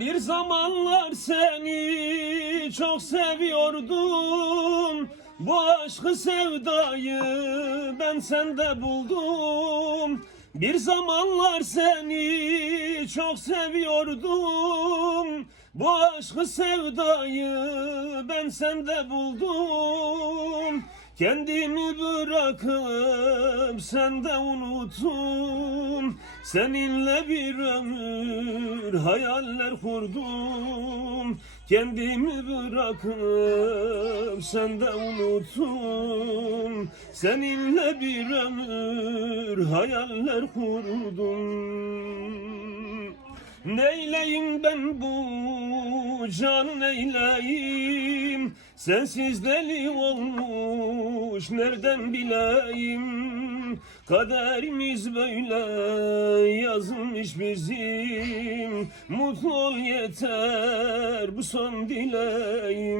Bir zamanlar seni çok seviyordum. Bu aşkı sevdayı ben sende buldum. Bir zamanlar seni çok seviyordum. Bu aşkı sevdayı ben sende buldum. Kendimi bırakıp sende unuttum. Seninle bir ömür hayaller kurdum. Kendimi bırakıp sende unuttum. Seninle bir ömür hayaller kurdum. Neyleyim ben bu can neyleyim? Sensiz deli olmuş nereden bileyim? Kaderimiz böyle yazılmış bizim. Mutlu ol yeter bu son dileğim.